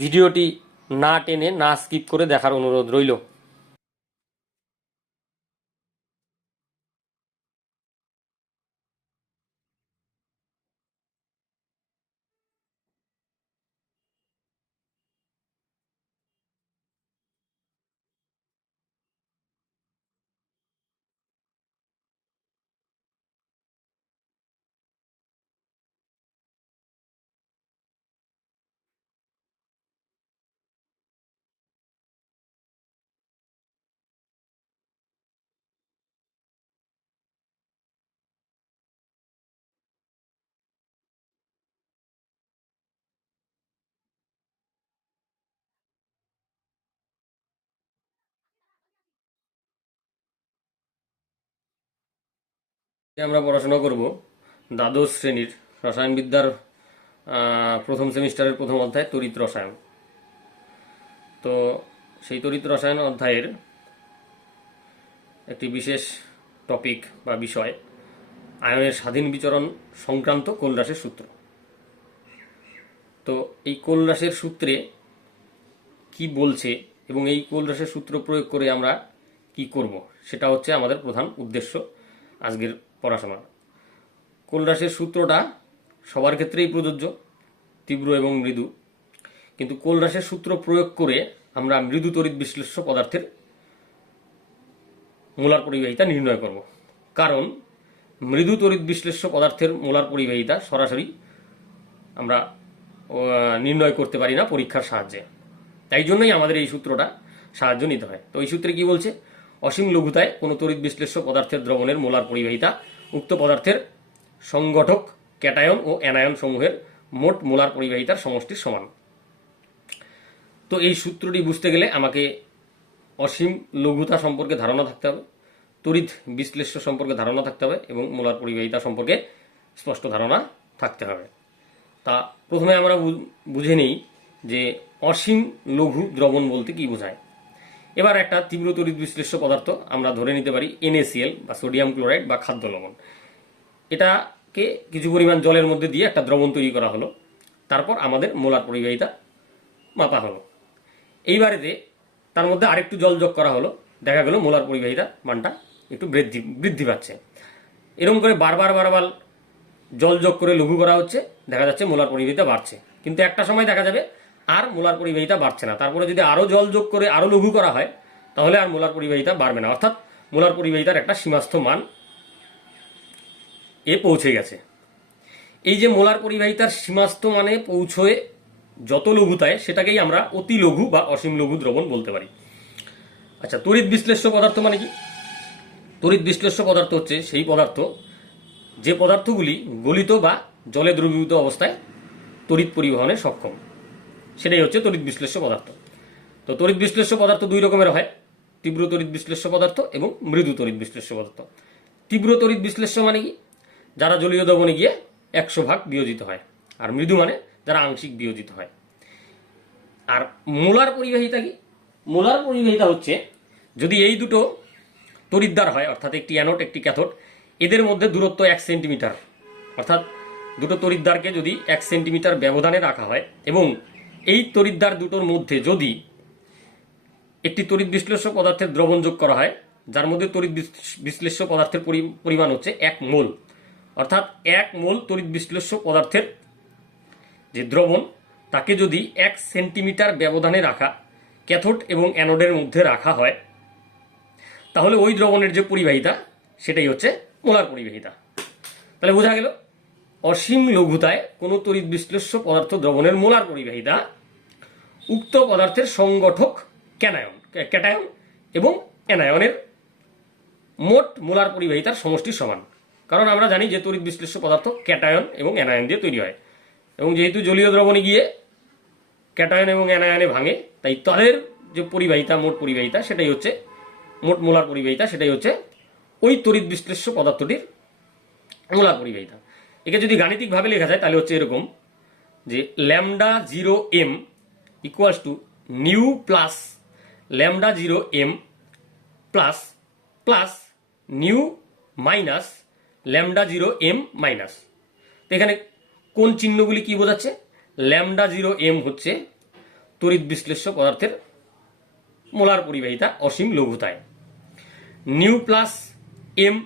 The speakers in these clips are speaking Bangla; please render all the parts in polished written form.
ভিডিওটি না টেনে না স্কিপ করে দেখার অনুরোধ রইল। আমরা পড়াশোনা করব দ্বাদশ শ্রেণীর রসায়নবিদ্যার প্রথম সেমিস্টারের প্রথম অধ্যায় তড়িৎ রসায়ন। তো সেই তড়িৎ রসায়ন অধ্যায়ের একটি বিশেষ টপিক বা বিষয় আয়নের স্বাধীন বিচরণ সংক্রান্ত কোলরাসের সূত্র। তো এই কোলরাসের সূত্রে কি বলছে এবং এই কোলরাসের সূত্র প্রয়োগ করে আমরা কি করব সেটা হচ্ছে আমাদের প্রধান উদ্দেশ্য আজকের পড়াশোনার। কোলরাসের সূত্রটা সবার ক্ষেত্রেই প্রযোজ্য, তীব্র এবং মৃদু, কিন্তু কোলরাসের সূত্র প্রয়োগ করে আমরা মৃদু তড়িৎ বিশ্লেষ্য পদার্থের মোলার পরিবাহিতা নির্ণয় করব। কারণ মৃদু তড়িৎ বিশ্লেষ্য পদার্থের মোলার পরিবাহিতা সরাসরি আমরা নির্ণয় করতে পারি না পরীক্ষার সাহায্যে। তাই জন্যই আমাদের এই সূত্রটা সাহায্য নিতে হয়। তো এই সূত্রে কি বলছে? অসীম লঘুতায় কোনো তড়িৎ বিশ্লেষ্য পদার্থের দ্রবণের মোলার পরিবাহিতা উক্ত পদার্থের সংগঠক ক্যাটায়ন ও অ্যানায়ন সমূহের মোট মোলার পরিবাহিতার সমষ্টির সমান। তো এই সূত্রটি বুঝতে গেলে আমাকে অসীম লঘুতা সম্পর্কে ধারণা থাকতে হবে, তড়িৎ বিশ্লেষ্য সম্পর্কে ধারণা থাকতে হবে এবং মোলার পরিবাহিতা সম্পর্কে স্পষ্ট ধারণা থাকতে হবে। তা প্রথমে আমরা বুঝে নিই যে অসীম লঘু দ্রবণ বলতে কি বোঝায়। এবার একটা তীব্র তড়িৎ বিশ্লেষ্য পদার্থ আমরা ধরে নিতে পারি NaCl বা সোডিয়াম ক্লোরাইড বা খাদ্য লবণ। এটাকে কিছু পরিমাণ জলের মধ্যে দিয়ে একটা দ্রবণ তৈরি করা হলো, তারপর আমাদের মোলার পরিবাহিতা মাপা হলো। এইবারেতে তার মধ্যে আরেকটু জল যোগ করা হলো, দেখা গেল মোলার পরিবাহিতা মানটা একটু বৃদ্ধি পাচ্ছে। এরকম করে বারবার জল যোগ করে লঘু করা হচ্ছে, দেখা যাচ্ছে মোলার পরিবাহিতা বাড়ছে। কিন্তু একটা সময় দেখা যাবে আর মোলার পরিবাহিতা বাড়ছে না। তারপরে যদি আরও জল যোগ করে আরও লঘু করা হয় তাহলে আর মোলার পরিবাহিতা বাড়বে না, অর্থাৎ মোলার পরিবাহিতার একটা সীমাস্থ মান এ পৌঁছে গেছে। এই যে মোলার পরিবাহিতার সীমাস্থ মানে পৌঁছয়ে যত লঘুতায় সেটাকেই আমরা অতি লঘু বা অসীম লঘু দ্রবণ বলতে পারি। আচ্ছা, তড়িৎ বিশ্লেষ্য পদার্থ মানে কি? তড়িৎ বিশ্লেষ্য পদার্থ হচ্ছে সেই পদার্থ যে পদার্থগুলি গলিত বা জলে দ্রবীভূত অবস্থায় তড়িৎ পরিবহনে সক্ষম, সেটাই হচ্ছে তড়িৎ বিশ্লেষ্য পদার্থ। তো তড়িৎ বিশ্লেষ্য পদার্থ দুই রকমের হয়, তীব্র তড়িৎ বিশ্লেষ্য পদার্থ এবং মৃদু তড়িৎ বিশ্লেষ্য পদার্থ। তীব্র তড়িৎ বিশ্লেষ্য মানে কি? যারা জলীয় দ্রবণে গিয়ে 100% বিয়োজিত হয়, আর মৃদু মানে যারা আংশিক বিয়োজিত হয়। আর মোলার পরিবাহিতা কি? মোলার পরিবাহিতা হচ্ছে যদি এই দুটো তড়িৎদ্বার হয়, অর্থাৎ একটি অ্যানোড একটি ক্যাথোড, এদের মধ্যে দূরত্ব 1 সেন্টিমিটার, অর্থাৎ দুটো তড়িৎদ্বারকে যদি 1 সেন্টিমিটার ব্যবধানে রাখা হয় এবং এই তড়িৎদ্বার দুটোর মধ্যে যদি একটি তড়িৎ বিশ্লেষ্য পদার্থের দ্রবণ যোগ করা হয়, যার মধ্যে তড়িৎ বিশ্লেষ্য পদার্থের পরিমাণ হচ্ছে 1 মোল, অর্থাৎ 1 মোল তড়িৎ বিশ্লেষ্য পদার্থের যে দ্রবণ তাকে যদি 1 সেন্টিমিটার ব্যবধানে রাখা ক্যাথোড এবং অ্যানোডের মধ্যে রাখা হয়, তাহলে ওই দ্রবণের যে পরিবাহিতা সেটাই হচ্ছে মোলার পরিবাহিতা। তাহলে বোঝা গেল অসীম লঘুতায় কোনো তড়িৎ বিশ্লেষ্য পদার্থ দ্রবণের মোলার পরিবাহিতা উক্ত পদার্থের সংগঠক ক্যাটায়ন এবং অ্যানায়নের মোট মোলার পরিবাহিতার সমষ্টির সমান। কারণ আমরা জানি যে তড়িৎ বিশ্লেষ্য পদার্থ ক্যাটায়ন এবং অ্যানায়ন দিয়ে তৈরি হয়, এবং যেহেতু জলীয় দ্রবণে গিয়ে ক্যাটায়ন এবং অ্যানায়নে ভাঙে, তাই তাদের যে পরিবাহিতা মোট পরিবাহিতা সেটাই হচ্ছে মোট মোলার পরিবাহিতা, সেটাই হচ্ছে ওই তড়িৎ বিশ্লেষ্য পদার্থটির মোলার পরিবাহিতা। একে যদি গাণিতিকভাবে লেখা যায় তাহলে হচ্ছে এরকম যে λ0m equals to new plus λ0m plus plus new minus λ0m minus. তো এখানে কোন চিহ্নগুলি কি বোঝাচ্ছে? λ0m হচ্ছে তড়িৎ বিশ্লেষ্য পদার্থের মোলার পরিবাহিতা অসীম লঘুতায়। Nu plus M,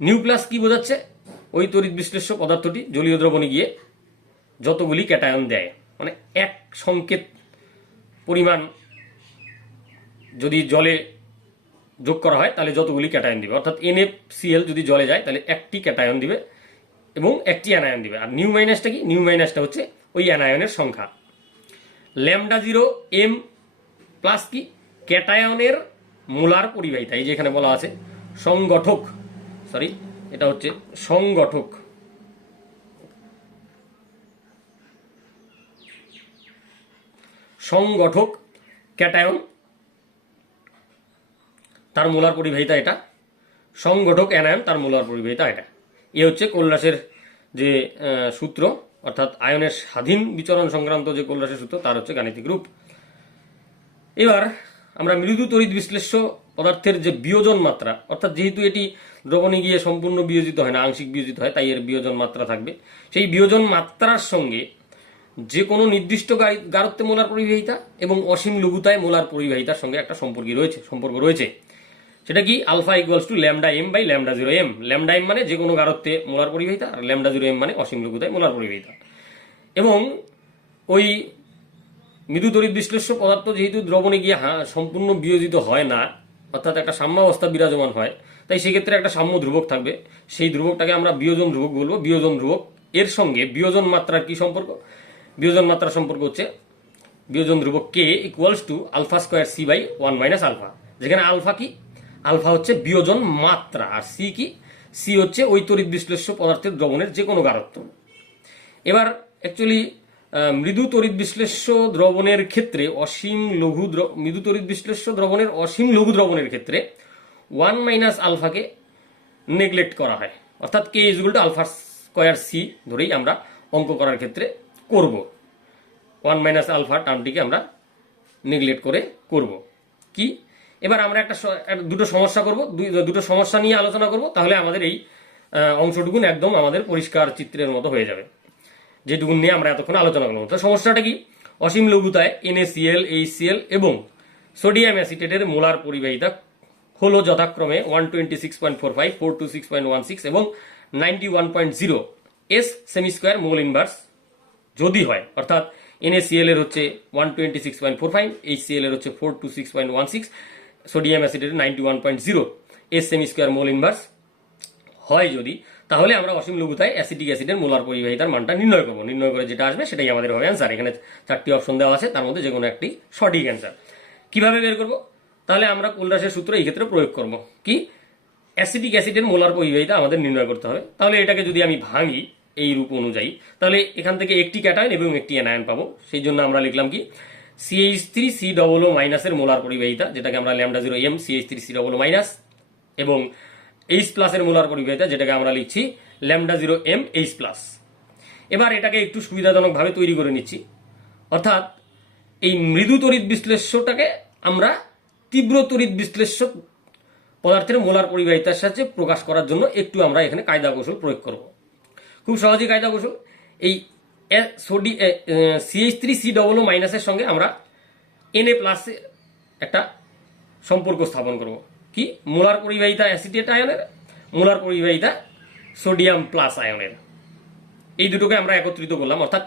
nu plus কি বোঝাচ্ছে? ওই তড়িৎ বিশ্লেষ্য পদার্থটি জলীয় দ্রবণে গিয়ে যতগুলি ক্যাটায়ন দেয়, মানে এক সংকেত পরিমাণ যদি জলে যোগ করা হয় তাহলে যতগুলি ক্যাটায়ন দিবে, অর্থাৎ NaCl যদি জলে যায় তাহলে একটি ক্যাটায়ন দিবে এবং একটি অ্যানায়ন দিবে। আর নিউ মাইনাসটা কি? নিউ মাইনাসটা হচ্ছে ওই অ্যানায়নের সংখ্যা। ল্যামডা 0 এম প্লাস কি? ক্যাটায়নের মোলার পরিবাহিতা। এই যে এখানে বলা আছে সংগঠক, সরি এটা হচ্ছে সংগঠক, সংগঠক ক্যাটায়ন তার মোলার পরিবাহিতা এটা, সংগঠক অ্যানায়ন তার মোলার পরিবাহিতা এটা। এ হচ্ছে কোলরাসের যে সূত্র, অর্থাৎ আয়নের স্বাধীন বিচরণ সংক্রান্ত যে কোলরাসের সূত্র তার হচ্ছে গাণিতিক রূপ। এবার আমরা মৃদু তড়িৎ বিশ্লেষ্য পদার্থের যে বিয়োজন মাত্রা, অর্থাৎ যেহেতু এটি দ্রবণে গিয়ে সম্পূর্ণ বিয়োজিত হয় না, আংশিক বিয়োজিত হয়, তাই এর বিয়োজন মাত্রা থাকবে। সেই বিয়োজন মাত্রার সঙ্গে যে কোনো নির্দিষ্ট গারত্বে মোলার পরিবাহিতা এবং অসীম লঘুতায় মোলার পরিবাহিতার সঙ্গে একটা সম্পর্ক রয়েছে। সেটা কি? Alpha equals to lambda M by lambda 0 M. Lambda M মানে যে কোনো গারত্বে মোলার পরিবাহিতা, আর ল্যামডা 0 এম মানে অসীম লঘুতায় মোলার পরিবাহিতা। এবং ওই মৃদু তড়িৎ বিশ্লেষ্য পদার্থ যেহেতু দ্রবণে গিয়ে সম্পূর্ণ বিয়োজিত হয় না, অর্থাৎ একটা সাম্যাবস্থা বিরাজমান হয়, তাই সেক্ষেত্রে একটা সাম্য ধ্রুবক থাকবে। সেই ধ্রুবকটাকে আমরা বিয়োজন ধ্রুবক বলবো। বিয়োজন ধ্রুবক এর সঙ্গে বিয়োজন মাত্রার কি সম্পর্ক? বিয়োজন মাত্রার সম্পর্ক হচ্ছে বিয়োজন ধ্রুবক K equals to alpha square C by 1 minus alpha. যেখানে আলফা কি? আলফা হচ্ছে বিয়োজন মাত্রা, আর সি কি? সি হচ্ছে ওই তড়িৎ বিশ্লেষ্য পদার্থের দ্রবণের যে কোনো গারত্ব। এবার অ্যাকচুয়ালি মৃদু তড়িৎ বিশ্লেষ্য দ্রবণের ক্ষেত্রে মৃদু তড়িৎ বিশ্লেষ্য দ্রবণের অসীম লঘু দ্রবণের ক্ষেত্রে 1 মাইনাস আলফাকে নেগলেক্ট করা হয়, অর্থাৎ K is equal to alpha square C ধরেই আমরা অঙ্ক করার ক্ষেত্রে করব। 1 মাইনাস আলফা টার্মটিকে আমরা নেগলেক্ট করে করব কি? এবার আমরা দুটো সমস্যা করব, দুটো সমস্যা নিয়ে আলোচনা করব, তাহলে আমাদের এই অংশটুকুন একদম আমাদের পরিষ্কার চিত্রের মতো হয়ে যাবে, যেটুকুন নিয়ে আমরা এতক্ষণ আলোচনা করব। তো সমস্যাটা কি? অসীম লঘুতায় NaCl, HCl এবং সোডিয়াম অ্যাসিটেটের মোলার পরিবাহিতা হলো যথাক্রমে 126.45, 426.16 এবং 91.0 S semi square mole inverse যদি হয়, অর্থাৎ NaCl এর হচ্ছে 126.45, HCl এর হচ্ছে 426.16, সোডিয়াম অ্যাসিটেটের 91.0 S semi square mole inverse হয় যদি, তাহলে আমরা অসীম লঘুতায় অ্যাসিটিক অ্যাসিডের মোলার পরিবাহিতার মানটা নির্ণয় করব। নির্ণয় করে যেটা আসবে সেটাই আমাদের হবে অ্যান্সার। এখানে 4টি অপশন দেওয়া আছে, তার মধ্যে যে কোনো একটি সঠিক অ্যান্সার। কিভাবে বের করব? তাহলে আমরা কোলরাসের সূত্র এই ক্ষেত্রে প্রয়োগ করব। কি? অ্যাসিটিক অ্যাসিডের মোলার পরিবাহিতা আমাদের নির্ণয় করতে হবে। তাহলে এটাকে যদি আমি ভাঙি এই রূপ অনুযায়ী, তাহলে এখান থেকে একটি ক্যাটায়ন এবং একটি অ্যানায়ন পাবো। সেই জন্য আমরা লিখলাম কি? CH3COO মাইনাসের মোলার পরিবাহিতা, যেটাকে আমরা ল্যামডা 0 এম CH3COO মাইনাস, এবং H প্লাসের মোলার পরিবাহিতা, যেটাকে আমরা লিখছি ল্যামডা 0 এম H প্লাস। এবার এটাকে একটু সুবিধাজনকভাবে তৈরি করে নিচ্ছি, অর্থাৎ এই মৃদু তড়িৎ বিশ্লেষ্যটাকে আমরা তীব্র তড়িৎ বিশ্লেষ্য পদার্থের মোলার পরিবাহিতার সাথে প্রকাশ করার জন্য একটু আমরা এখানে কায়দা কৌশল প্রয়োগ করব। খুব সহজেই কায়দা কৌশল, এই CH3COO মাইনাসের সঙ্গে আমরা Na প্লাসে একটা সম্পর্ক স্থাপন করব। কি? মোলার পরিবাহিতা অ্যাসিটেট আয়নের, মোলার পরিবাহিতা সোডিয়াম প্লাস আয়নের, এই দুটোকে আমরা একত্রিত করলাম, অর্থাৎ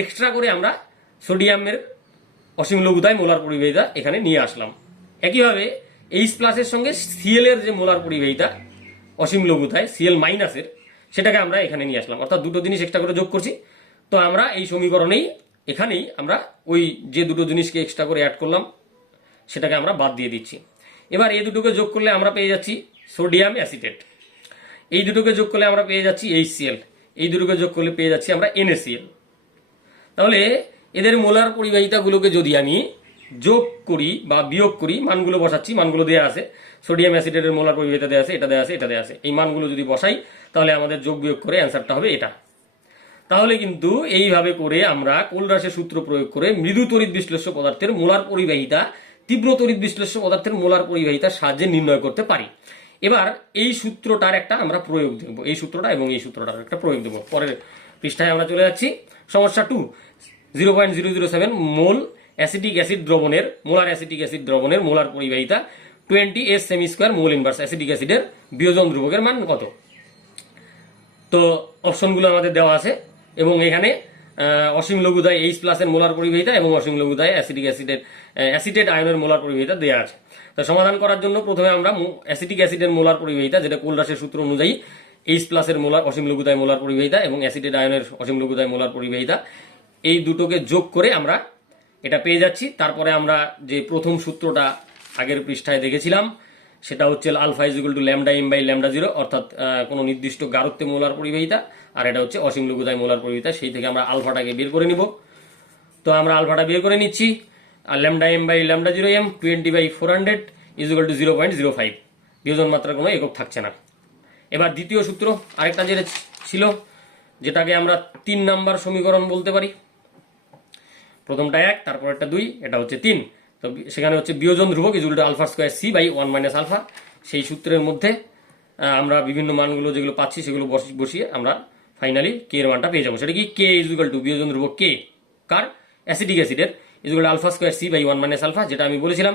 এক্সট্রা করে আমরা সোডিয়ামের অসীম লঘুতায় মোলার পরিবাহিতা এখানে নিয়ে আসলাম। একইভাবে H প্লাসের সঙ্গে Cl এর যে মোলার পরিবাহিতা অসীম লঘুতায় Cl মাইনাসের, সেটাকে আমরা এখানে নিয়ে আসলাম, অর্থাৎ দুটো জিনিস এক্সট্রা করে যোগ করছি। তো আমরা এই সমীকরণেই এখানেই আমরা ওই যে দুটো জিনিসকে এক্সট্রা করে অ্যাড করলাম সেটাকে আমরা বাদ দিয়ে দিচ্ছি। এবার এই দুটোকে যোগ করলে আমরা পেয়ে যাচ্ছি সোডিয়াম অ্যাসিটেট, এই দুটোকে যোগ করলে আমরা পেয়ে যাচ্ছি HCl, এই দুটোকে যোগ করলে পেয়ে যাচ্ছি আমরা NaCl। তাহলে এদের মোলার পরিবাহিতাগুলোকে যদি আমি যোগ করি বা বিয়োগ করি, মানগুলো বসাচ্ছি, মানগুলো দেওয়া আছে, সোডিয়াম অ্যাসিটেটের মোলার পরিবাহিতা দেওয়া আছে, এটা দেওয়া আছে, এটা দেওয়া আছে, এই মানগুলো যদি বসাই তাহলে আমাদের যোগ বিয়োগ করে অ্যান্সারটা হবে এটা। তাহলে কিন্তু এইভাবে করে আমরা কোলরাসের সূত্র প্রয়োগ করে মৃদু তড়িৎ বিশ্লেষ্য পদার্থের মোলার পরিবাহিতা তীব্র তড়িৎ বিশ্লেষ্য পদার্থের মোলার পরিবাহিতার সাহায্যে নির্ণয় করতে পারি। এবার এই সূত্রটার একটা আমরা প্রয়োগ দেব, এই সূত্রটা এবং এই সূত্রটার একটা প্রয়োগ দেব। পরের পৃষ্ঠায় আমরা চলে যাচ্ছি। সমস্যা 2, 0.007 মোল অ্যাসিটিক অ্যাসিড দ্রবণের মোলার অ্যাসিটিক অ্যাসিড দ্রবণের মোলার পরিবাহিতা 20 S semi square mole inverse acetic অ্যাসিডের বিয়োজন ধ্রুবকের মান কত? তো অপশনগুলো আমাদের দেওয়া আছে এবং এখানে অসীম লঘুতায় H প্লাসের মোলার পরিবাহিতা এবং অসীম লঘুতায় অ্যাসিটিক অ্যাসিডের অ্যাসিটেট আয়নের মোলার পরিবাহিতা দেওয়া আছে। তো সমাধান করার জন্য প্রথমে আমরা অ্যাসিটিক অ্যাসিডের মোলার পরিবাহিতা, যেটা কোলরাসের সূত্র অনুযায়ী H প্লাসের মোলার অসীম লঘুতায় মোলার পরিবাহিতা এবং অ্যাসিটেট আয়নের অসীম লঘুতায় মোলার পরিবাহিতা, এই দুটোকে যোগ করে আমরা এটা পেয়ে যাচ্ছি। তারপরে আমরা যে প্রথম সূত্রটা আগের পৃষ্ঠায় দেখেছিলাম সেটা হচ্ছে alpha is equal to lambda M by lambda zero, অর্থাৎ কোনো নির্দিষ্ট গারত্বে মোলার পরিবাহিতা, আর এটা হচ্ছে অসীম লঘুতায় মোলার পরিবাহিতা। সেই থেকে আমরা আলফাটাকে বের করে নিব। তো আমরা আলফাটা বের করে নিচ্ছি, আর lambda M by lambda zero M 20/400 is equal to 0.05। বিয়োজন মাত্রার কোনো একক থাকছে না। এবার দ্বিতীয় সূত্র আরেকটা যেটা ছিল, যেটাকে আমরা 3 নাম্বার সমীকরণ বলতে পারি। প্রথমটা 1, তারপর একটা 2, এটা হচ্ছে 3। তো সেখানে হচ্ছে বিয়োজন ধ্রুবক is equal to alpha square C by 1 minus alpha. সেই সূত্রের মধ্যে আমরা বিভিন্ন মানগুলো যেগুলো পাচ্ছি সেগুলো বসিয়ে আমরা ফাইনালি কে এর মানটা পেয়ে যাবো। সেটা কি? কে ইজ ইকুয়াল টু বিয়োজন ধ্রুবক কে কার? অ্যাসিটিক অ্যাসিডের is equal to alpha square C by 1 minus alpha, যেটা আমি বলেছিলাম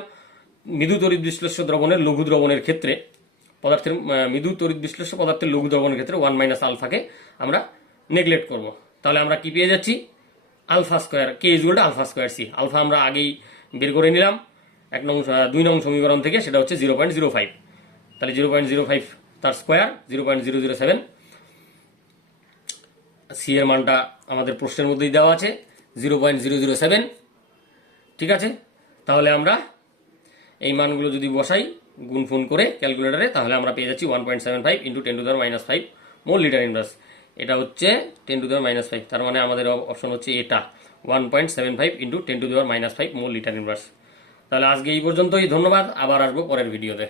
মৃদু তড়িৎ বিশ্লেষ্য দ্রবণের লঘু দ্রবণের ক্ষেত্রে পদার্থের মৃদু তড়িৎ বিশ্লেষ্য পদার্থের লঘু দ্রবণের ক্ষেত্রে 1 মাইনাস আলফাকে আমরা নেগলেক্ট করব। তাহলে আমরা কি পেয়ে যাচ্ছি? Alpha square K is equal to alpha square C. Alpha আমরা আগেই বের করে নিলাম 2 নং সমীকরণ থেকে, সেটা হচ্ছে 0.05। তাহলে 0.05 তার স্কোয়ার 0.007। সি এর মানটা আমাদের প্রশ্নের মধ্যেই দেওয়া আছে 0.007। ঠিক আছে, তাহলে আমরা এই মানগুলো যদি বসাই গুণফুন করে ক্যালকুলেটারে, তাহলে আমরা পেয়ে যাচ্ছি 1.75 ইন্টু 10⁻⁵ মোল লিটার ইনভার্স। এটা হচ্ছে 10⁻⁵, তার মানে আমাদের অপশন হচ্ছে এটা 1.75 ইন্টু 10⁻⁵ মোল লিটার ইনভার্স। তাহলে আজকে এই পর্যন্তই, ধন্যবাদ। আবার আসবো পরের ভিডিওতে।